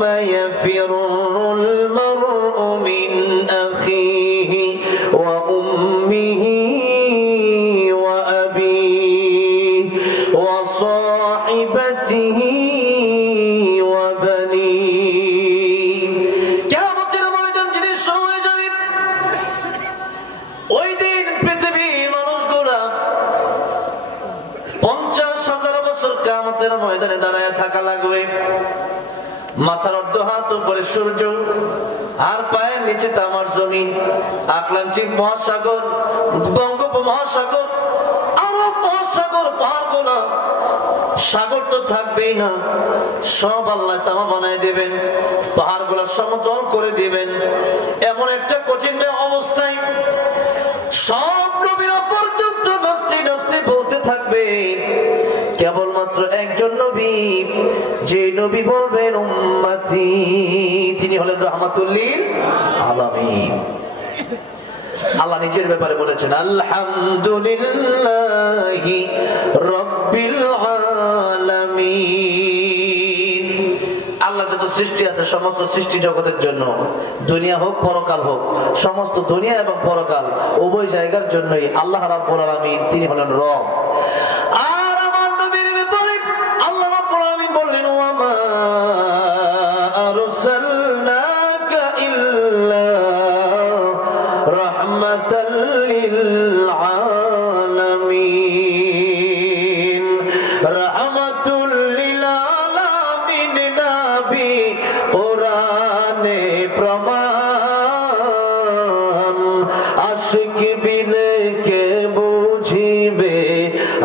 ইয়াউমা ইয়াফিরুল মারউ মিন আখিহি ওয়া উম্মিহি ওয়া আবিহি ওয়া সাহিবাতিহি ওয়া বানিহি। কিয়ামতের ময়দান যেদিন শুরু হয়ে যাবে, ওই দিন পৃথিবীর মানুষগুলা 50,000 বছর কিয়ামতের ময়দানে দাঁড়ায় থাকা লাগবে। মাথার অর্ধ হাত উপরে সূর্য, আর পায়ের নিচে তামার জমিন, আটলান্টিক মহাসাগর, বঙ্গোপমহাসাগর, আরব মহাসাগর, পাহাড়গুলা, সাগর তো থাকবেই না, সব আল্লাহ তামা বানায় দেবেন, পাহাড়গুলা সমতল করে দিবেন। এমন একটা কঠিন অবস্থায় সব নবীরা পর্যন্ত নফসি নফসি বলতে থাকবে। কেবলমাত্র একজন নবী, যে নবী বলবেন উম্মতি, তিনি হলেন রাহমাতুল লিল আলামিন। আল্লাহ নিজের ব্যাপারে বলেছেন আলহামদুলিল্লাহি রাব্বিল আলামিন। আল্লাহ যত সৃষ্টি আছে সমস্ত সৃষ্টি জগতের জন্য, দুনিয়া হোক পরকাল হোক, সমস্ত দুনিয়া এবং পরকাল উভয় জায়গার জন্যই আল্লাহ রাব্বুল আলামিন তিনি হলেন রব। আর আমার নবীর ব্যাপারে আল্লাহ রাব্বুল আলামিন বললেন ওয়া মা আরসালনাকা ইল্লা রাহমাতাল লিল আলামিন। রাহমাতুল লিল আলামিন নবী কোরআনে প্রমাণ, আশিক বিনে কে বুঝিবে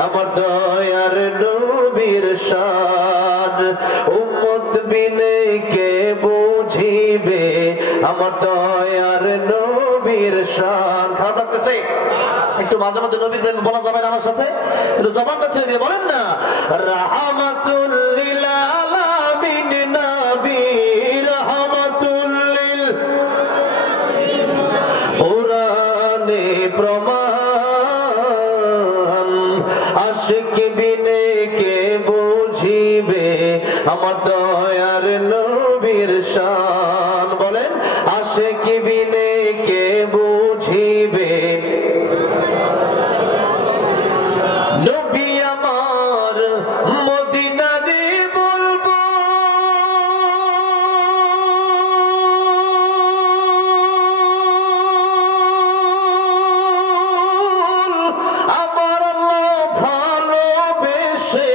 আমার দয়ার নবীর শান, উম্মত বিনে কে বুঝিবে আমার দয়ার নবীর শান। খারাপ লাগতেছে? একটু মাঝে মাঝে নবীর প্রেম বলা যাবে না আমার সাথে? একটু জবানটা ছেড়ে দিয়ে বলেন না, রাহমাতুল লিল আলামিন নবী, রাহমাতুল লিল কোরআনে প্রমাণ, আশিক বিনে কে বুঝিবে আমার দয়ার নবীর শান। বলেন, আশিক বিনে কে বুঝিবে নবী আমার মদিনারে বলবো, আমার আল্লাহ ভালোবেসে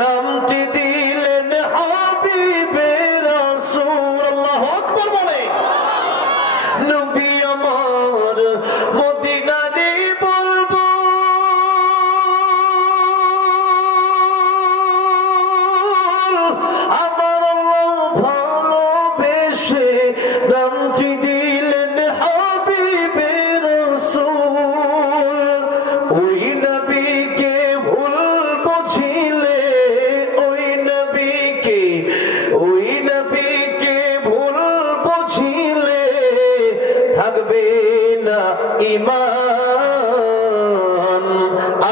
নামটি দিলেন হাবিবে রাসূল। আল্লাহু আকবার বলে, নবী আমার মদিনারে বলবো, আমার আল্লাহ ভালোবেসে নামটি দিলেন হাবিবে রাসূল। ওই নবীকে ভুল বুঝিলে, ওই নবীকে ভুল বুঝিলে থাকবে না ঈমান,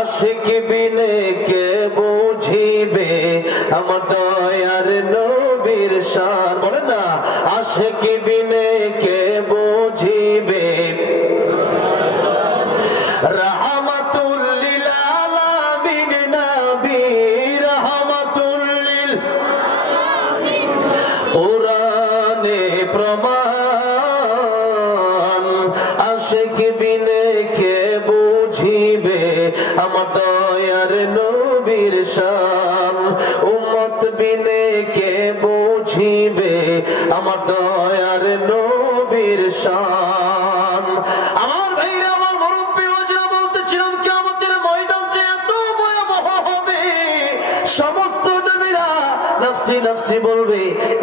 আশিক বিনে কে বুঝিবে আমার দয়ার নবীর শান। বলে না, আশিক বিনে কে বুঝিবে রাহমাতুল লিল আলামিন নবী, রাহমাতুল লিল কোরআনে প্রমাণ, আশিক বিনে কে বুঝিবে আমার দয়ার নবীর শান, উম্মত বিনে কে বুঝিবে আমার দয়ার নবীর শান। আমার ভাইরা, আমার মুরব্বী ওয়াজরা বলতেছিলাম, কিয়ামতের ময়দান যে এত ভয়াবহ হবে, সমস্ত নবীরা নফসি নফসি বলবে,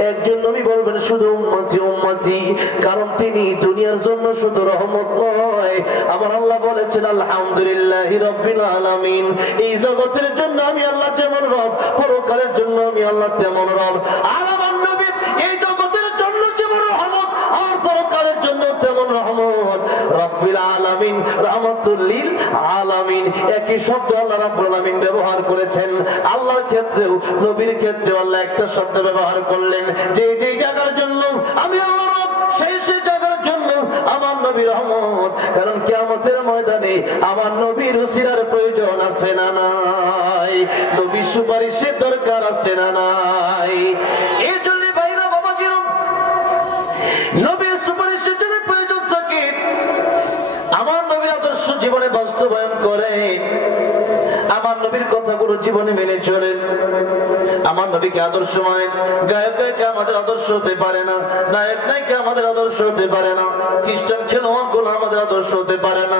একজন নবী বলবেন শুধু উম্মতি উম্মতি, কারণ তিনি দুনিয়ার জন্য শুধু রহমত নয়। আমার আল্লাহ বলেছেন আলহামদুলিল্লাহি রাব্বিল আলামিন, এই জগতের জন্য আমি আল্লাহ যেমন রব, পরকালের জন্য আমি আল্লাহ তেমন রব। আর আমার নবী এই জগতের জন্য যেমন রহমত, আর পরকালের জন্য তেমন রহমত। রব্বিল আলামিন আলামিন, রাহমাতুল লিল আলামিন, একই শব্দ আল্লাহ রাব্বুল আলামিন ব্যবহার করেছেন। আল্লাহর ক্ষেত্রেও নবীর ক্ষেত্রেও আল্লাহ একটা শব্দ ব্যবহার করলেন, যে যে জায়গার জন্য আমি আল্লাহ রব, সেই সেই জায়গার জন্য আমার নবী রহমত। কারণ কিয়ামতের ময়দানে আমার নবীর উসিলার প্রয়োজন আছে না নাই? নবীর সুপারিশের দরকার আছে না নাই? এই জন্য ভাইরা বাবাজিরা, নবীর সুপারিশের যদি প্রয়োজন থাকে, আমার নবীর আদর্শ জীবনে বাস্তবায়ন করেন, আমার নবীর কথাগুলো জীবনে মেনে চলেন, আমার নবীকে আদর্শ মানেন। গায়ক গায়িকা আমাদের আদর্শ হতে পারে না, নায়ক নায়িকা আমাদের আদর্শ হতে পারে না, খ্রিস্টান খেলোয়াড়গুলো আমাদের আদর্শ হতে পারে না।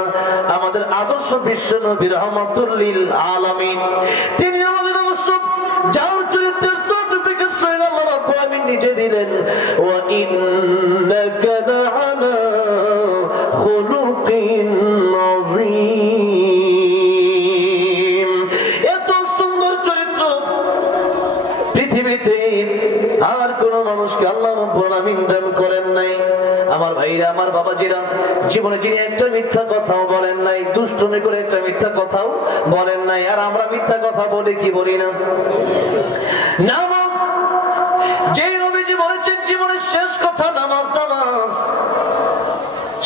আমাদের আদর্শ বিশ্ব নবী রাহমাতুল লিল আলামিন, তিনি আমাদের আদর্শ, যার চরিত্রের সার্টিফিকেট স্বয়ং আল্লাহ রাব্বুল আলামিন নিজে দিলেন। ওয়া ইন্নাকা লাআলা খুলুকিন আযীম। এত সুন্দর চরিত্র পৃথিবীতে আর কোন মানুষকে আল্লাহ রাব্বুল আলামিন দান করেন নাই। আমার ভাইরা, আমার বাবাজিরা, জীবনে যিনি একটা মিথ্যা কথাও বলেন নাই, দুষ্টুমি করে একটা মিথ্যা কথাও বলেন নাই। আর আমরা মিথ্যা কথা বলি কি বলি না? নামাজ, যেই নবীজি বলেছেন জীবনের শেষ কথা নামাজ, নামাজ,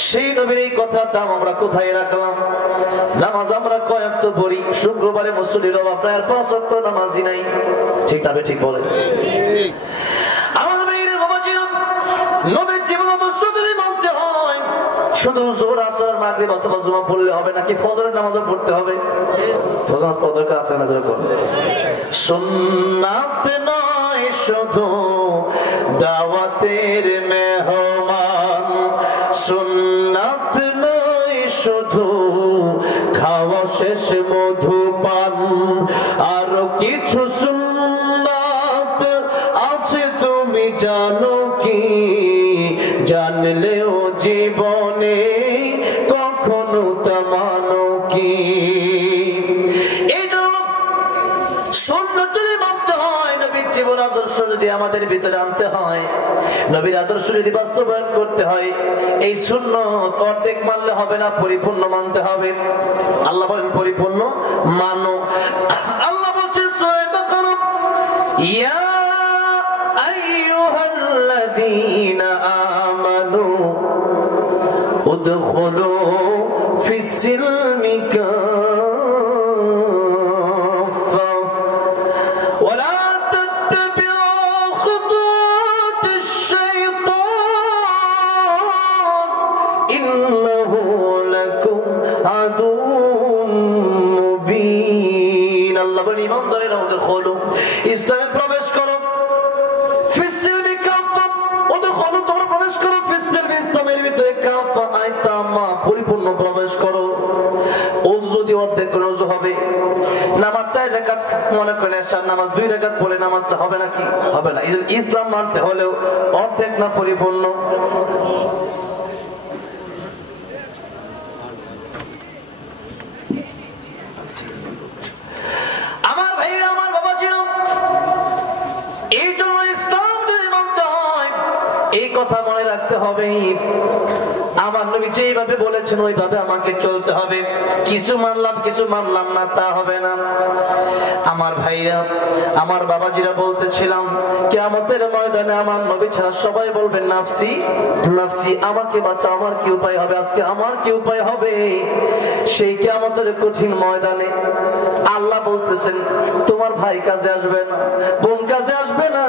সেই নবীর এই কথার দাম আমরা কোথায় রাখলাম? নামাজ আমরা কয়েক তো পড়ি, শুক্রবারে মুসল্লির অভাব নাই, আর 5 ওয়াক্ত নামাজই নাই। ঠিক না? ঠিক বলে আমার ভাইরা বাবাজিরা, নবীর জীবন আদর্শ যদি মানতে হয়, শুধু জোহর আসর মাগরিব অথবা জুমা পড়লে হবে নাকি? ফজরের নামাজও পড়তে হবে। ফজর নামাজ পড়ার দরকার আছে না? যেরকম সুন্নাত নয় শুধু দাওয়াতের মেহমান, সুন্নাত নয় শুধু খাওয়া শেষ মধুপান, আরো কিছু সুন্নাত আছে তুমি জানো কি? জানলেও জীবনে কখনো তা মানো কি? এই জন্য সুন্নাত যদি মানতে হয়, নবীর জীবন আদর্শ যদি আমাদের ভিতরে আনতে হয়, নবীর আদর্শ যদি বাস্তবায়ন করতে হয়, এই সুন্নাত অর্ধেক মানলে হবে না, পরিপূর্ণ মানতে হবে। আল্লাহ বলেন পরিপূর্ণ মানো। আল্লাহ বলছেন সূরা বাকারা, ইয়া আইয়ুহাল্লাযীনা আমানু উদখুলু ফিস সিলমি কাফা ওয়া লা তাত্তাবিউ খুতুওয়াতিশ শাইতান ইন্নাহু লাকুম আদুউম মুবিন। আল্লাহ বলেন ঈমানদারেরা উদখুলু, ইসলামে প্রবেশ করো, ফিস সিলমি কাফা, উদখুলু তোমরা প্রবেশ করো, ফিস সিলমি ইসলামের ভিতরে, কাফা আইতামা পরিপূর্ণ প্রবেশ করো। ওযু যদি অর্ধেক করে ওযু হবে, নামাজ 4 রাকাত মনে করে এশার নামাজ 2 রাকাত পড়ে নামাজটা হবে নাকি? হবে না। ইসলাম মানতে হলেও অর্ধেক না পরিপূর্ণ। আমার ভাইরা, আমার বাবাজিরা, এই জন্য ইসলাম যদি মানতে হয়, এই কথা মনে রাখতে হবে, আমার নবী যেভাবে বলেছেন ওইভাবে আমাকে চলতে হবে। কিছু মানলাম কিছু মানলাম না তা হবে না। আমার ভাইরা, আমার বাবাজিরা, বলতেছিলাম কিয়ামতের ময়দানে আমার নবী ছাড়া সবাই বলবেন নাফসি নাফসি, আমাকে বাঁচাও, আমার কি উপায় হবে? আজকে আমার কি উপায় হবে? সেই কিয়ামতের কঠিন ময়দানে আল্লাহ বলতেছেন তোমার ভাই কাজে আসবে না, বোন কাজে আসবে না,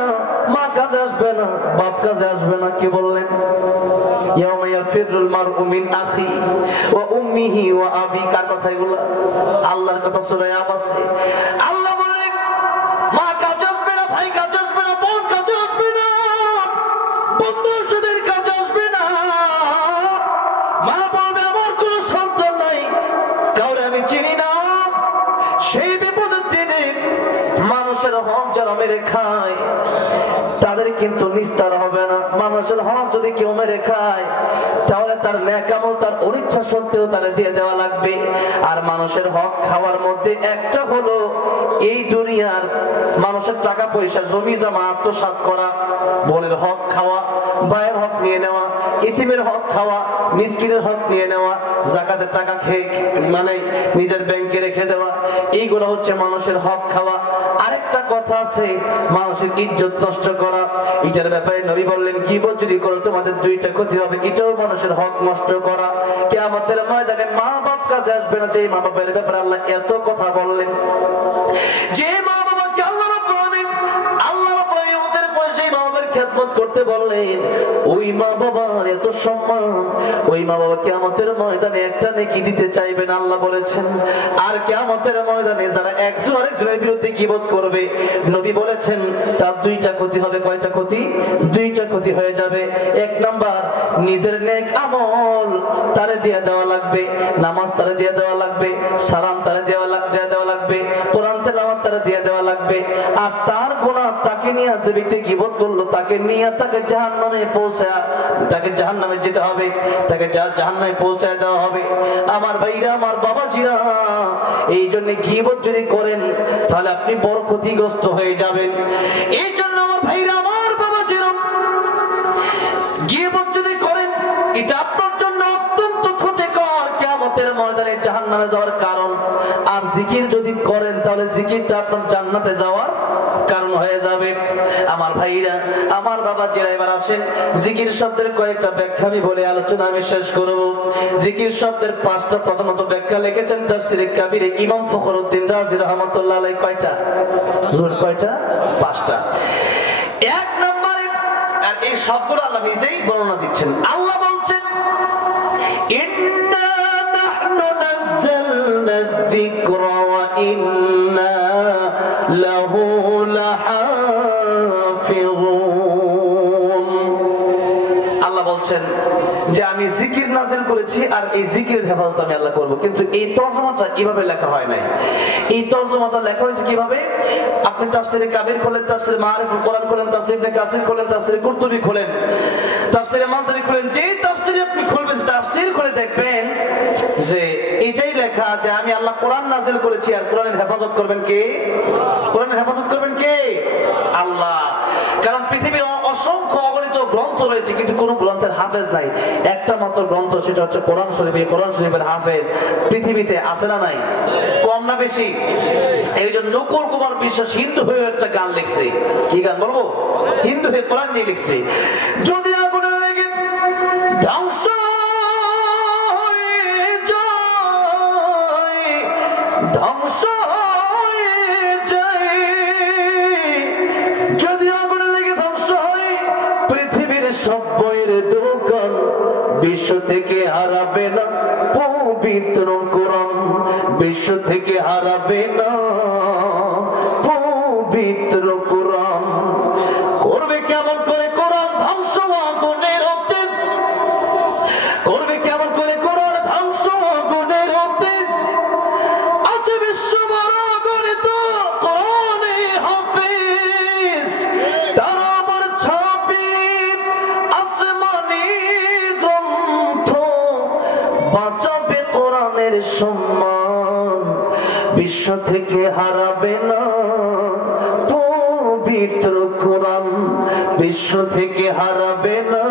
মা কাজে আসবে না, বাপ কাজে আসবে না। কি বললেন? ইয়াউমা ইয়াফিরুল মারউ মিন আখি ওয়া উম্মিহি ওয়া আবি। কার কথা এগুলো? আল্লাহর কথা। সূরা ইয়াবাসে আল্লাহ বলেন মা কাজে আসবে না, ভাই কাজে আসবে না, বোন কাজে আসবে না, বন্ধুদের কাজে আসবে না। মা বলবে আমার কোনো সন্তান নাই, কাউরে আমি চিনি না। সেই বিপদের দিনে মানুষের হক যারা মেরে খায় তাদের কিন্তু নিস্তার হবে না। মানুষের হক যদি কেউ মেরে খায় তাহলে তার নেক আমল তার অনিচ্ছা সত্ত্বেও তারা দিয়ে দেওয়া লাগবে। আর মানুষের হক খাওয়ার মধ্যে একটা হলো এই দুনিয়ার মানুষের টাকা পয়সা জমি জমা আত্মসাৎ করা, বোনের হক খাওয়া, ভাইয়ের হক নিয়ে নেওয়া, ইতিমের হক খাওয়া, মিসকিনের হক নিয়ে নেওয়া, যাকাতের টাকা খেয়ে মানে নিজের ব্যাংকে রেখে দেওয়া, এইগুলো হচ্ছে মানুষের হক খাওয়া। আরেকটা কথা আছে, মানুষের ইজ্জত নষ্ট করা। এটার ব্যাপারে নবী বললেন, গীবত যদি করো তোমাদের দুইটা ক্ষতি হবে, এটাও মানুষের হক নষ্ট করা। কিয়ামতের ময়দানে মা বাপ কাছে আসবে না, যে মা বাপের ব্যাপারে আল্লাহ এত কথা বললেন। যে মা বাবাকে আল্লাহ রাব্বুল আলামিন ওদের পরে সেই মা বাবার খেদমত করতে বললেন, ওই মা বাবার এত সম্মান, ওই মা বাবা কিয়ামতের ময়দানে একটা নেকি দিতে চাইবেন আল্লাহ বলেছেন। আর কিয়ামতের ময়দানে যারা একজন আরেকজনের বিরুদ্ধে গীবত করবে, নবী বলেছেন তার দুইটা ক্ষতি হবে। কয়টা ক্ষতি? দুইটা ক্ষতি হয়ে যাবে। এক নাম্বার, নিজের নেক আমল তারে দিয়ে দেওয়া লাগবে, নামাজ তারে দিয়ে দেওয়া লাগবে, সালাম তারে দেওয়া লাগবে, কোরআন তেলাওয়াত তারে দিয়ে দেওয়া লাগবে। আর তার গুনাহ তাকে নিয়ে আসে, ব্যক্তি গীবত করলো তাকে নিয়ে তাকে জাহান্নামে পৌঁছায়, তাকে জাহান্নামে যেতে হবে, তাকে জাহান্নামে পৌঁছায় দেওয়া হবে। আমার ভাইরা, আমার বাবাজিরা, এই জন্য গীবত যদি করেন তাহলে আপনি বড় ক্ষতিগ্রস্ত হয়ে যাবেন। এই জন্য আমার ভাইরা, আমার বাবাজিরা, গীবত যদি করেন এটা আপনার জন্য অত্যন্ত ক্ষতিকর, কিয়ামতের ময়দানে জাহান্নামে যাওয়ার কারণ। আর জিকির যদি করেন তাহলে জিকিরটা আপনার জান্নাতে যাওয়ার কারণ হয়ে যাবে। আমার ভাইরা, আমার বাবাজিরা, এবার আসেন জিকির শব্দের কয়েকটা ব্যাখ্যা আমি বলে আলোচনা আমি শেষ করব। জিকির শব্দের 5টা প্রধানত ব্যাখ্যা লিখেছেন তাফসীরে কাবীরে ইমাম ফখরুদ্দিন রাজি রাহমাতুল্লাহ আলাইহি। কয়টা? কয়টা? 5টা। এক নম্বরে, আর এই সবগুলো আল্লাহ নিজেই বর্ণনা দিচ্ছেন। আল্লাহ বলছেন, ইন্না নাহনু নাযালনা যিকরা ওয়া ইন্না লাহু লাহাফিযুন। আল্লাহ বলছেন যে আমি জিকির নাযিল করেছি আর এই জিকিরের হেফাজত আমি আল্লাহ করব। কিন্তু এই তরজমাটা এভাবে লেখা হয় নাই। এই তরজমাটা লেখা হয়েছে কিভাবে? আপনি তাফসীরে কাবীর খোলেন, তাফসীরে মাআরিফুল কোরআন খোলেন, তাফসীর ইবনে কাসির খোলেন, তাফসীরে কুরতুবী খোলেন, তাফসীরে মাযহারি খোলেন, যে তাফসীরে আপনি খুলবেন, তাফসীর করে দেখবেন যে এটাই লেখা যে আমি আল্লাহ কোরআন নাযিল করেছি আর কোরআনের হেফাজত করবেন কে? কোরআনের হেফাজত করবেন কে? আল্লাহ। কারণ পৃথিবীর অসংখ্য অগণিত গ্রন্থ রয়েছে, কিন্তু কোন গ্রন্থের হাফেজ নাই। একটা মাত্র গ্রন্থ, সেটা হচ্ছে কোরআন শরীফ। এই কোরআন শরীফের হাফেজ পৃথিবীতে আছে না নাই? কম না বেশি? এই জন্য নকুল কুমার বিশ্বাস হিন্দু হয়ে একটা গান লিখছে। কি গান বলবো? হিন্দু হয়ে কোরআন নিয়ে লিখছে, যদি আগুনে লেগে ধ্বংস ধ্বংস হয়ে যায়, যদি আগুনে লেগে ধ্বংস হয় পৃথিবীর সব বইয়ের দোকান, বিশ্ব থেকে হারাবে না পবিত্র কোরআন, বিশ্ব থেকে হারাবে না পবিত্র কোরআন। করবে কেমন করে কোরআন ধ্বংস আগুনের অতেজ? করবে কেমন করে কোরআন ধ্বংস আগুনের অতেজ? আছে বিশ্ব বড় গণিত কোরআনে হাফেজ, তার আমার ছাপি আসমানি গ্রন্থ, বাঁচাবে কোরআনের সম্মান, বিশ্ব থেকে হারাবে না পবিত্র কোরআন, বিশ্ব থেকে হারাবে না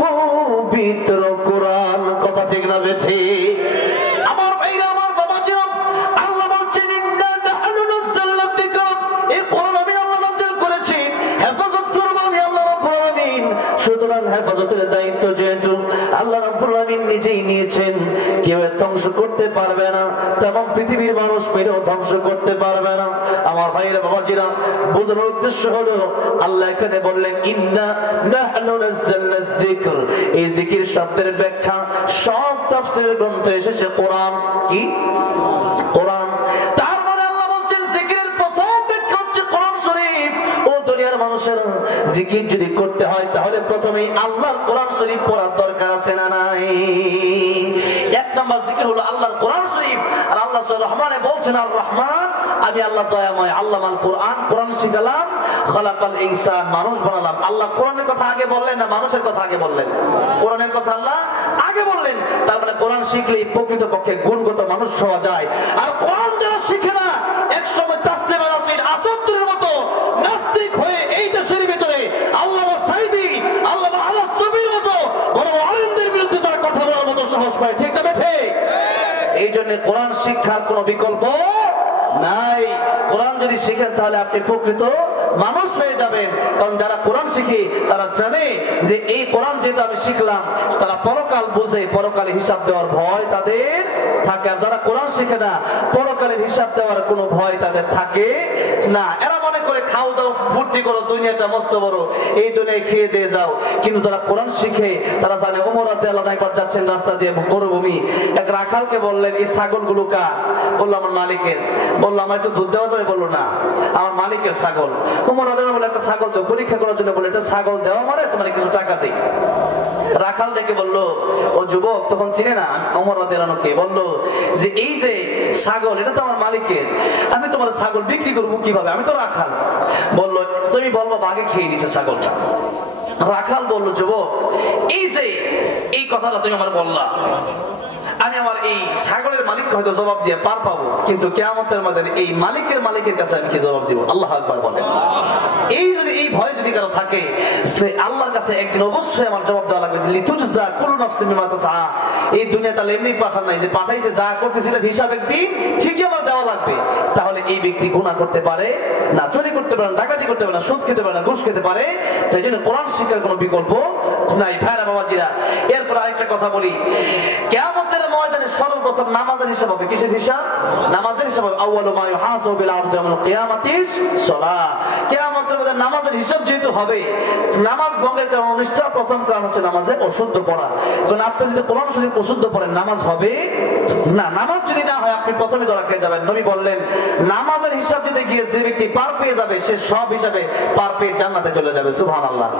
পবিত্র কোরআন। কথা ঠিক না বেঠি? আমার ভাইরা, আমার বাবাজিরা, আল্লাহ বলছেন ইন্না নাহনু নাযালনা যিকরা, এই কোরআন আমি আল্লাহ নাযিল করেছি, হেফাজত করব আমি আল্লাহ রাব্বুল আলামিন। সুতরাং হেফাজতের দায়িত্ব যেহেতু আল্লাহ রাব্বুল আলামিন নিজেই নিয়েছেন, কেউ ধ্বংস করতে পারবে না, তেমন পৃথিবীর মানুষ মেরেও ধ্বংস করতে পারবে না। আমার ভাইয়েরা, বাবাজিরা, বোঝানোর উদ্দেশ্য হলো আল্লাহ এখানে বললেন ইন্না নাহনু নাযালনা যিকর। এই জিকির শব্দের ব্যাখ্যা সব তাফসীরের গ্রন্থে এসেছে কোরআন। কি? কোরআন। তার মানে আল্লাহ বলছেন জিকিরের প্রথম ব্যাখ্যা হচ্ছে কোরআন শরীফ। ও দুনিয়ার মানুষেরা, জিকির যদি করতে হয় তাহলে প্রথমেই আল্লাহর কোরআন শরীফ পড়ার দরকার আছে না নাই? এক নাম্বার জিকির হলো আল্লাহর কোরআন শরীফ। আর আল্লাহ সূরা রহমানে বলছেন, আর রহমান, আমি আল্লাহ দয়াময়, আল্লামাল কোরআন, কোরআন শিখালাম, খালাকাল ইনসান, মানুষ বানালাম। আল্লাহ কোরআনের কথা আগে বললেন না মানুষের কথা আগে বললেন? কোরআনের কথা আল্লাহ আগে বললেন। তার মানে কোরআন শিখলে প্রকৃতপক্ষে গুণগত মানুষ হওয়া যায়। আর কোরআন যারা শিখে না, একসময় তাসলিমা নাসরিন আসাদুরের মতো নাস্তিক হয়ে এই দেশের ভিতরে আল্লামা সাইদি, আল্লামা আহমদ শফির মতো জন্য কোরআন শিক্ষার কোনো বিকল্প নাই। কোরআন যদি শিখেন তাহলে আপনি প্রকৃত মানুষ হয়ে যাবেন। কারণ যারা কোরআন শিখে তারা জানে যে এই কোরআন যেহেতু আমি শিখলাম, তারা পরকাল বুঝে, পরকালে হিসাব দেওয়ার ভয় তাদের থাকে। আর যারা কোরআন শিখে না, পরকালের হিসাব দেওয়ার কোনো ভয় তাদের থাকে না। এরা মনে করে খাও দাও ফুর্তি করো, দুনিয়াটা মস্ত বড়, এই দুনিয়ায় খেয়ে দিয়ে যাও। কিন্তু যারা কোরআন শিখে তারা জানে। ওমর রাদিয়াল্লাহু আনহু একবার যাচ্ছেন রাস্তা দিয়ে মরুভূমি, এক রাখালকে বললেন এই ছাগলগুলো কার? বললো আমার মালিকের। বললো আমার একটু দুধ দেওয়া যাবে? বললো না, আমার মালিকের ছাগল। ওমর রাদিয়াল্লাহু আনহু বলে একটা ছাগল দেও, পরীক্ষা করার জন্য বলে এটা ছাগল দেওয়া মানে তোমার কিছু টাকা দেই। রাখাল ডেকে বললো ও যুবক, তখন চিনে না ওমর রাদিয়াল্লাহু আনহুকে, বললো যে এই যে ছাগল এটা তো আমার মালিকের, আমি তোমার ছাগল বিক্রি করবো কিভাবে? আমি তো রাখাল। বললো তুমি বলবো বাঘে খেয়ে নিছে ছাগলটা। রাখাল বললো যুবক, এই যে এই কথাটা তুমি আমার বললা, আমি আমার এই ছাগলের মালিককে হয়তো জবাব দিয়ে পার পাবো, কিন্তু কিয়ামতের ময়দানে এই মালিকের কাছে আমি কি জবাব দিব? আল্লাহু আকবার বলেন। এই যদি এই ভয় যদি কারো থাকে, আল্লাহর কাছে একদিন অবশ্যই আমার জবাব দেওয়া লাগবে। লিতুজজা কুল্লু নাফসিন বিমা তাসআ। এই দুনিয়া তাহলে এমনি পাঠান নাই যে পাঠাইছে, যা করতেছে এটার হিসাব একদিন ঠিকই আমার দেওয়া লাগবে। তাহলে এই ব্যক্তি গুনাহ করতে পারে না, চুরি করতে পারে না, ডাকাতি করতে পারে না, সুদ খেতে পারে না, ঘুষ খেতে পারে। তাই জন্য কোরআন শিক্ষার কোনো বিকল্প নাই। ভাইরা বাবাজিরা, এরপর আরেকটা কথা বলি। কিয়ামতের ময়দানে সর্বপ্রথম নামাজের হিসাব হবে। কিসের হিসাব? নামাজের হিসাব হবে। আউয়ালু মা ইউহাসাবু বিল আবদি ইয়াউমাল কিয়ামাতিস সালাহ। কিয়ামতের ময়দানে নামাজের হিসাব যেহেতু হবে, নামাজ ভঙ্গের কারণ অনুষ্ঠান প্রথম কারণ হচ্ছে নামাজে অশুদ্ধ পড়া। কারণ আপনি যদি কোরআন শরীফ অশুদ্ধ পড়েন নামাজ হবে না। নামাজ যদি না হয় আপনি প্রথমে ধরা খেয়ে যাবেন। নবী বললেন নামাজের হিসাব দিতে গিয়ে যে ব্যক্তি পার পেয়ে যাবে সে সব হিসাবে পার পেয়ে জান্নাতে চলে যাবে। সুবহানাল্লাহ।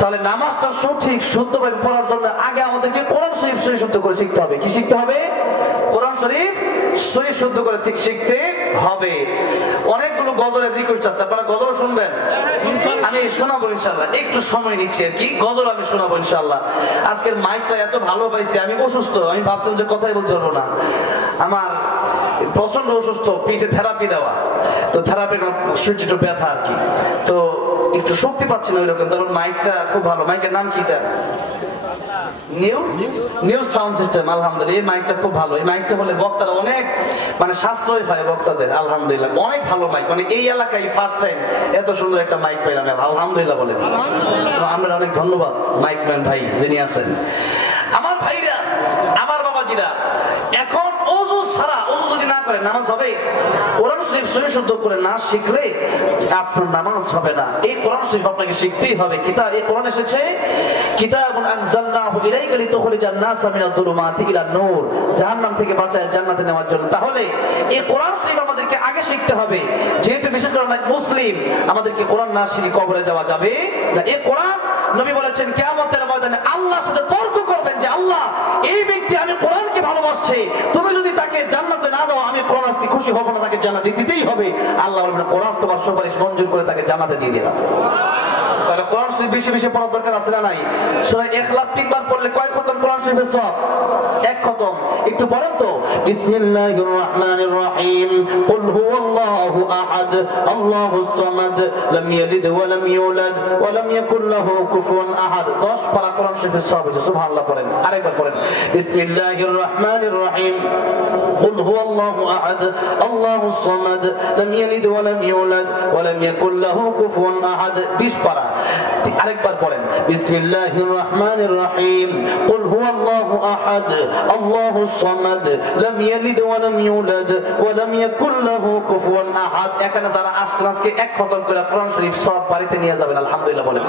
তাহলে নামাজটা সঠিক শুদ্ধভাবে পড়ার জন্য আগে আমাদেরকে কোরআন শরীফ সহি শুদ্ধ করে শিখতে হবে। কি শিখতে হবে? কোরআন শরীফ সহি শুদ্ধ করে ঠিক শিখতে হবে। অনেকগুলো গজলের রিকোয়েস্ট আছে, আপনারা গজল শুনবেন? আমি শোনাবো ইনশাআল্লাহ, একটু সময় নিচ্ছি আর কি। গজল আমি শোনাবো ইনশাআল্লাহ। আজকের মাইকটা এত ভালো পাইছি, আমি অসুস্থ, আমি ভাবছিলাম যে কথাই বলতে পারবো না। আমার প্রচন্ড অসুস্থ, পিঠে থেরাপি দেওয়া, তো থেরাপি শরীরটা একটু ব্যথা আর কি, তো একটু শক্তি পাচ্ছি না ওইরকম। তারপর মাইকটা খুব ভালো। মাইকের নাম কি? এটা নিউ সাউন্ড সিস্টেম। আলহামদুলিল্লাহ, এই মাইকটা খুব ভালো। এই মাইকটা বলে বক্তারা অনেক মানে সাশ্রয় হয় বক্তাদের। আলহামদুলিল্লাহ, অনেক ভালো মাইক। মানে এই এলাকায় ফার্স্ট টাইম এত সুন্দর একটা মাইক পাইলাম। আলহামদুলিল্লাহ বলেন। আমরা অনেক ধন্যবাদ মাইকম্যান ভাই যিনি আছেন। আমার ভাইরা, আমার বাবাজিরা, এখন ওযু ছাড়া, ওযু যদি না করে নামাজ হবে? কোরআন শরীফ সহি শুদ্ধ করে না শিখলে আপনার নামাজ হবে না। এই কোরআন শরীফ আপনাকে শিখতেই হবে। কিতাব, এই কোরআন এসেছে কিতাবুন আনজালনাহু ইলাইকা লিতুখরিজান নাসা মিনাদ যুলুমাতি ইলান নূর, জাহান্নাম থেকে বাঁচায় জান্নাতে নেওয়ার জন্য। তাহলে এই কোরআন শরীফ আমাদেরকে আগে শিখতে হবে। যেহেতু বিশেষ করে আমরা মুসলিম, আমাদেরকে কোরআন না শিখে কবরে যাওয়া যাবে না। এই কোরআন নবী বলেছেন কিয়ামতের ময়দানে আল্লাহর সাথে তর্ক করবেন যে আল্লাহ, এই ব্যক্তি আমি কোরআনকে ভালোবাসছে, তুমি যদি তাকে জান্নাতে না দাও আমি কোরআন আজকে খুশি হব না, তাকে জান্নাতে দিতেই হবে। আল্লাহ বলবেন কোরআন তোমার সুপারিশ মঞ্জুর করে তাকে জান্নাতে দিয়ে দিলাম। তাহলে কোরআন শরীফ বেশি বেশি পড়ার দরকার আছে না নাই? সূরা ইখলাস 3 বার পড়লে কয় খতম কোরআন শরীফের সওয়াব? 1 খতম। একটু পড়েন তো। বিসমিল্লাহির রহমানির রহিম। কুল হুয়াল্লাহু আহাদ আল্লাহুস সামাদ লাম ইয়ালিদ ওয়া লাম ইউলাদ ওয়া লাম ইয়াকুল লাহু কুফুয়ান আহাদ। 10 পারা কোরআন শরীফের সওয়াব আছে। সুবহানাল্লাহ পড়েন। আরেকবার পড়েন। বিসমিল্লাহির রহমানির রহিম। কুল হুয়াল্লাহু আহাদ আল্লাহুস সামাদ লাম ইয়ালিদ ওয়া লাম ইউলাদ ওয়া লাম ইয়াকুল লাহু কুফুয়ান আহাদ। 20 পারা। আরেকবার পড়েন। বিসমিল্লাহির রহমানির রহিম। কুল হুয়াল্লাহু আহাদ আল্লাহুস সামাদ লাম ইয়ালিদ ওয়া লাম ইউলাদ ওয়া লাম ইয়াকুল লাহু কুফুয়ান আহাদ। এখানে যারা আসছেন আজকে 1 খতম করে কোরআন শরীফ সব বাড়িতে নিয়ে যাবেন। আলহামদুলিল্লাহ বলেন।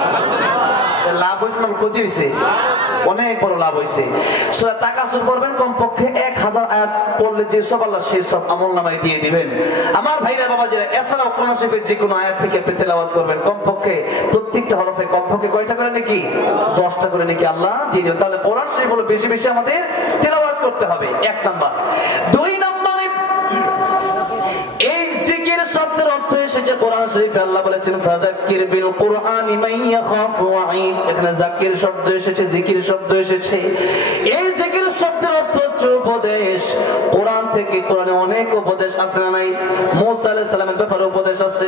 লাভ হইছে না ক্ষতি হইছে? অনেক বড় লাভ হইছে। সূরা তাকাসুর পড়বেন, কমপক্ষে 1000 আয়াত পড়লে যে সব আল্লাহ সেই সব আমলনামায় দিয়ে দিবেন। আমার ভাইরা বাবাজিরা, এছাড়াও কোরআন শরীফের যে কোনো আয়াত থেকে আপনি তেলাওয়াত করবেন, কমপক্ষে প্রত্যেকটা হরফে কমপক্ষে কয়টা করে নাকি? 10টা করে নাকি আল্লাহ দিয়ে দিবেন। তাহলে কোরআন শরীফ হলো বেশি বেশি আমাদের তেলাওয়াত করতে হবে। 1 নাম্বার। 2 নম্বরে এই জিকির শব্দের অর্থ এসেছে কোরআন শরীফে। আল্লাহ বলেছেন ফাযাক্কির বিল কুরআনি মান ইয়াখাফু ওয়াঈদ। এখানে যাকির শব্দ এসেছে, জিকির শব্দ এসেছে। এই জিকির শব্দের অর্থ হচ্ছে উপদেশ। কোরআন থেকে, কোরআনে অনেক উপদেশ আছে না নাই? মুসা আলাইহিস সালামের ব্যাপারে উপদেশ আছে,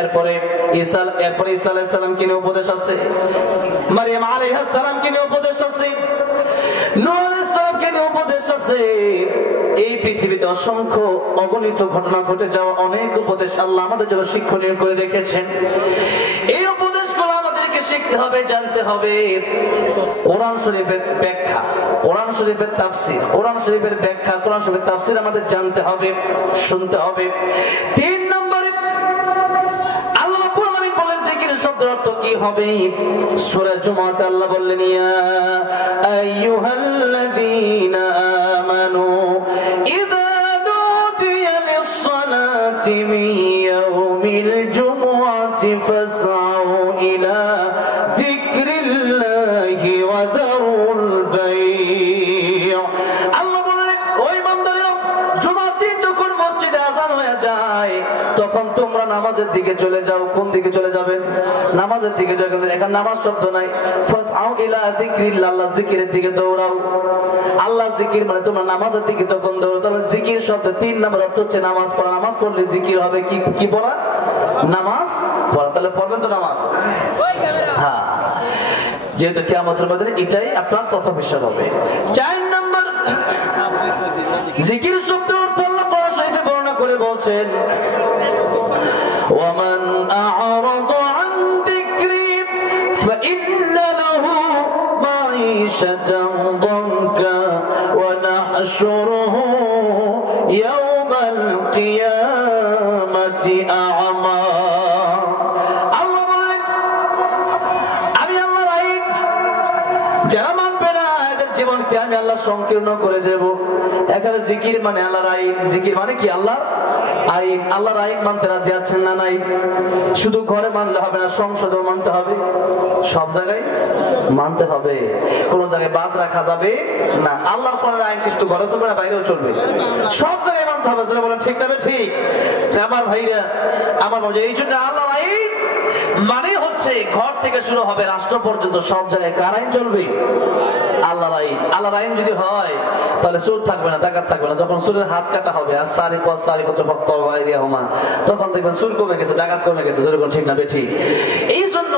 এরপরে ঈসা আলাইহিস সালামকে নিয়ে উপদেশ আছে, মারইয়াম আলাইহিস সালামকে নিয়ে উপদেশ আছে, নূহ আলাইহিস সালামকে নিয়ে উপদেশ আছে, এই পৃথিবীতে অসংখ্য অগণিত ঘটনা ঘটে যাওয়া অনেক উপদেশ আল্লাহ আমাদের জন্য শিক্ষণীয় করে রেখেছেন। এই উপদেশগুলো আমাদেরকে শিখতে হবে, জানতে হবে। কোরআন শরীফের ব্যাখ্যা, কোরআন শরীফের তাফসীর, কোরআন শরীফের ব্যাখ্যা, কোরআন শরীফের তাফসীর আমাদের জানতে হবে, শুনতে হবে। 3 নম্বরে আল্লাহ রাব্বুল আলামিন বলেন জিকিরের শব্দের অর্থ কি হবে। সূরা জুমাতে আল্লাহ বললেন, ইয়া আইয়ুহাল্লাযীনা আমানু ইযা নুদিয়া লিস-সালাতি মিন ইয়াউমিল জুমআতি ফাসআউ ইলা যিকরিল্লাহি ওয়া যারুল বাই'। আল্লাহ বললেন, ওই বান্দারা জুমার দিন যখন মসজিদে আযান হয়ে যায় তখন তোমরা নামাজের দিকে চলে যাও। কোন দিকে চলে যাবে? নামাজের দিকে যাও। এখানে নামাজ শব্দ নাই। ফাসআউ ইলা যিকরিল্লাহ, আল্লাহ জিকিরের দিকে দৌড়াও। আল্লাহ জিকির মানে তোমরা নামাজের দিকে তখন দৌড়াও। তাহলে জিকির শব্দ 3 নম্বর অর্থ হচ্ছে নামাজ পড়া। নামাজ পড়লে জিকির হবে কি? কি পড়া? নামাজ পড়া। তাহলে পড়বেন তো নামাজ? হ্যাঁ, যেহেতু কিয়ামতের ময়দানে এটাই আপনার প্রথম হিসাব হবে। 4 নম্বর জিকির শব্দ অর্থ আল্লাহ কোরআন শরীফে বর্ণনা করে বলছেন, ওয়ামান আ'রাদা আন যিকরি ফাইন্না লাহু মাঈশাতান দানকা ওয়া নাহশুরুহু ইয়াওমাল কিয়ামাতি আ'মা। আল্লাহ বললেন, আমি আল্লাহর আইন যারা মানবে না এদের জীবনকে আমি আল্লাহ সংকীর্ণ করে দেব। এখানে জিকির মানে আল্লাহর আইন। জিকির মানে কি? আল্লাহর আইন। আল্লাহর আইন মানতে রাজি আছেন না নাই? শুধু ঘরে মানলে হবে না, সংসদেও মানতে হবে, সব জায়গায় মানতে হবে। কোন জায়গায় বাদ রাখা যাবে না। আল্লাহর কোরআনের আইন কিন্তু ঘরে চলবে না, বাইরেও চলবে, সব জায়গায় মানতে হবে। যারা বলেন ঠিক না ঠিক? আমার ভাইরা, আমার ভাই, এই জন্য আল্লাহর আইন মানে হচ্ছে ঘর থেকে শুরু হবে রাষ্ট্র পর্যন্ত সব জায়গায় কার আইন চলবে? আল্লাহর আইন। আল্লাহর আইন যদি হয় তাহলে চোর থাকবে না, ডাকাত থাকবে না। যখন চোরের হাত কাটা হবে আর তখন দেখবেন চোর কমে গেছে, ডাকাত কমে গেছে। ঠিক না ঠিক? এই জন্য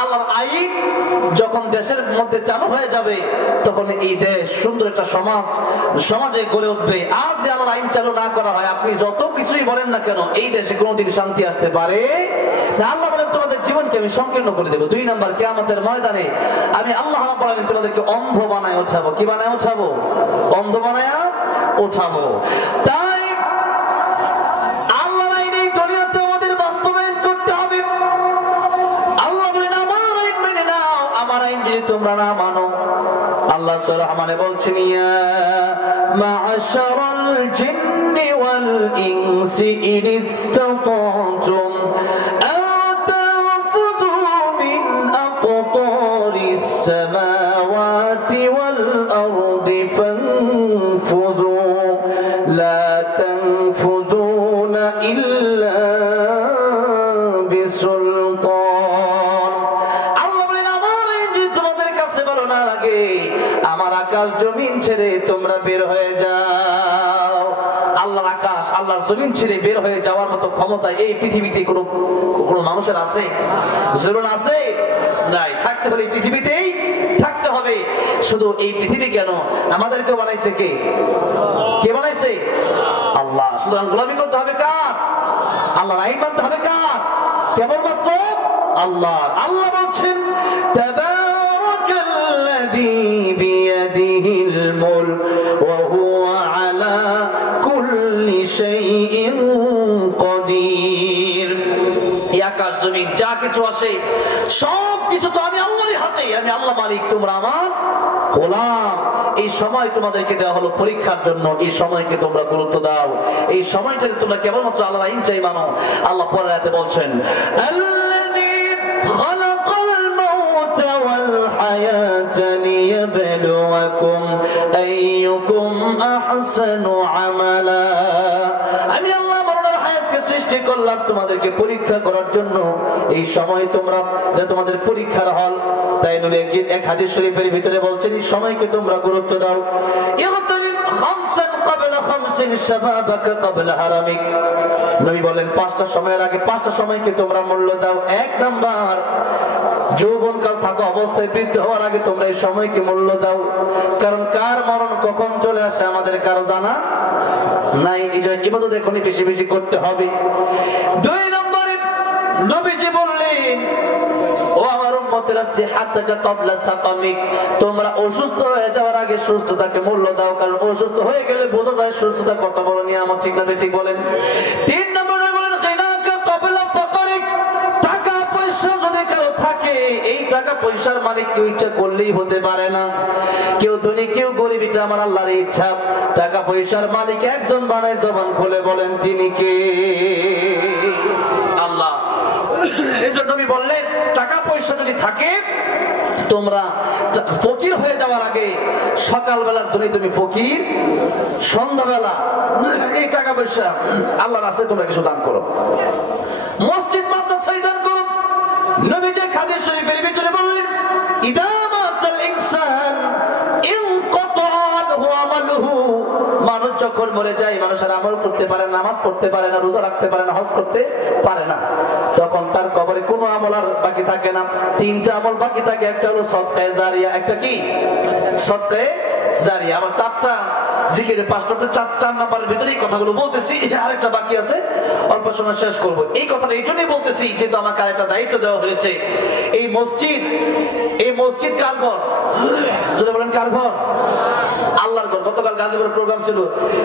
আল্লাহর আইন যখন দেশের মধ্যে চালু হয়ে যাবে তখন এই দেশ সুন্দর একটা সমাজে গড়ে উঠবে। আর যদি আল্লাহর আইন চালু না করা হয়, আপনি যত কিছুই বলেন না কেন, এই দেশে কোনোদিন শান্তি আসতে পারে না। আল্লাহ বলেন, তোমাদের জীবনকে আমি সংকীর্ণ করে দেবো। 2 নম্বর, কিয়ামতের ময়দানে আমি আল্লাহ রাব্বুল আলামিন তোমাদেরকে অন্ধ বানায় ওঠাবো। কি বানায় ওঠাবো? অন্ধ বানায় ওঠাবো। তাই আল্লাহর আইন এই দুনিয়াতে আমাদের বাস্তবায়ন করতে হবে। আল্লাহ বলেন, আমার আইন মেনে নাও। আমার আইন যদি তোমরা না মানো, আল্লাহ সূরা রহমানে বলছেন, ইয়া মা'আশারাল জিন্নি ওয়াল ইনসি ইন ইসতাতা'তুম আন তানফুযু মিন আকতারিস সামাওয়াতি ওয়াল আরদি ফানফুযু লা তানফুযুনা ইল্লা বিসুলতান। আল্লাহ বলেন, আমার আইন যদি তোমাদের কাছে ভালো না লাগে, আমার আকাশ জমিন ছেড়ে তোমরা বের হয়ে যাও। আল্লাহর আকাশ, আল্লাহর জমিন ছেড়ে বের হয়ে যাওয়ার মতো ক্ষমতা এই পৃথিবীতে কোনো মানুষের আছে? জরুর আছে? নাই। থাকতে হলে পৃথিবীতেই থাকতে হবে। শুধু এই পৃথিবী কেন, আমাদেরকে বানাইছে কে? কে বানাইছে? আল্লাহ। সুতরাং গোলামি করতে হবে কার? আল্লাহর আইন মানতে হবে কার? কেবলমাত্র আল্লাহর। আল্লাহ বলছেন, তাবারাকাল্লাযী বিয়াদিহিল মুলক ওয়া হুয়া আলা কুল্লি শাইইন কাদির। এই আকাশ জমিন যা কিছু আসে সব কিছু তো আমি আল্লাহরই হাতে। আমি আল্লাহ মালিক, তোমরা আমার গোলাম। এই সময় তোমাদেরকে দেওয়া হলো পরীক্ষার জন্য। এই সময়কে তোমরা গুরুত্ব দাও। এই সময়টাতে তোমরা কেবলমাত্র আল্লাহর আইন চাই মানো। আল্লাহ পরের আয়াতে বলছেন, আল্লাযী খালাকাল মাউতা ওয়াল হায়াতা লিয়াবলুয়াকুম আইয়ুকুম আহসানু আমালা। আমি আল্লাহ মরণের হায়াতকে সৃষ্টি করলাম তোমাদেরকে পরীক্ষা করার জন্য। এই সময় তোমাদের পরীক্ষার হল। তাই নবী এক হাদিস শরীফের ভিতরে বলছেন, এই সময়কে তোমরা গুরুত্ব দাও। ইগতানিম খামসান ক্বাবলা খামসিন শাবাবাকা ক্বাবলা হারামিক। নবী বলেন, 5টা সময়ের আগে 5টা সময়কে তোমরা মূল্য দাও। 1 নাম্বার, যৌবনকাল থাকা অবস্থায় বৃদ্ধ হওয়ার আগে তোমরা এই সময়কে মূল্য দাও, কারণ কার মরণ কখন চলে আসে আমাদের কারো জানা নাই। এই জন্য ইবাদত এখনই বেশি বেশি করতে হবে। 2 নম্বরে নবীজি বললেন, ও আমার উম্মতেরা, সিহাতাকা ক্বাবলা সাকামিক, তোমরা অসুস্থ হয়ে যাওয়ার আগে সুস্থতাকে মূল্য দাও, কারণ অসুস্থ হয়ে গেলে বোঝা যায় সুস্থতা কত বড় নিয়ামত। ঠিক না ঠিক বলেন? 3 নম্বরে বলেন, গিনাকা ক্বাবলা ফাকরিক, টাকা পয়সা যদি কারো থাকে, এই টাকা পয়সার মালিক কেউ ইচ্ছা করলেই হতে পারে না। কেউ ধনী কেউ গরিব, এটা আমার আল্লাহর ইচ্ছা। টাকা পয়সার মালিক একজন বানায়, জবান খুলে বলেন তিনি কে? আল্লাহ। এজন্য নবী বললেন, টাকা পয়সা যদি থাকে, তোমরা ফকির হয়ে যাওয়ার আগে সকালবেলার ধনী তুমি ফকির, সন্ধ্যাবেলা এই টাকা পয়সা আল্লাহর রাস্তায় তোমরা কিছু দান করো, মসজিদ মাদ্রাসায় দান করো। নবীজি হাদিস শরীফের ভিতরে বললেন, ইদা মাতাল ইনসান ইনকাতা আনহু আমালুহু, মানুষ যখন মরে যায়, মানুষের আমল করতে পারে না, নামাজ পড়তে পারে না, রোজা রাখতে পারে না, হজ করতে পারে না, তখন তার কবরে কোনো আমল আর বাকি থাকে না। 3টা আমল বাকি থাকে। একটা হলো সদকায়ে জারিয়া, একটা কি? সদকায়ে জারিয়া। আবার 4টা জিকিরের 5টাতে 4 নাম্বারের ভিতরে এই কথাগুলো বলতেছি, আরেকটা বাকি আছে, অল্প সময় শেষ করব। এই কথাটা এই জন্যই বলতেছি, যেহেতু আমাকে আরেকটা দায়িত্ব দেওয়া হয়েছে। এই মসজিদ কার ঘর? যদি বলেন কার ঘর? আল্লাহর ঘর। গতকাল গাজীপুরের প্রোগ্রাম ছিল,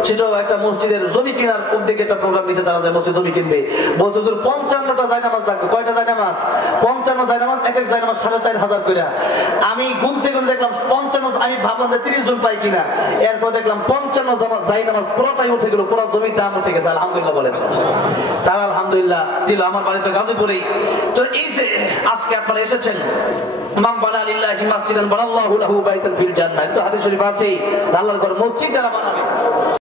সেটাও একটা মসজিদের জমি কেনার উদ্যোগে একটা প্রোগ্রাম নিয়েছে তারা, যে মসজিদ জমি কিনবে। বলছে হুজুর 55টা জায়নামাজ লাগবে। কয়টা জায়নামাজ? 55 জায়নামাজ, এক এক জায়নামাজ 4,500 করে। আমি গুনতে গুনতে দেখলাম 55, আমি ভাবলাম যে 30 জন পাই কিনা, এরপর দেখলাম 55 জায়নামাজ পুরোটাই উঠে গেল, পুরো জমির দাম উঠে গেছে। আলহামদুলিল্লাহ বলেন। তারা আলহামদুলিল্লাহ দিল। আমার বাড়িতে গাজীপুরেই। তো এই যে আজকে আপনারা এসেছেন, মান বানা লিল্লাহি মাসজিদান বানাল্লাহু লাহু বাইতান ফিল জান্নাহ, এটা তো হাদিস শরীফ আছে। আল্লাহর ঘর মসজিদ যারা বানাবে,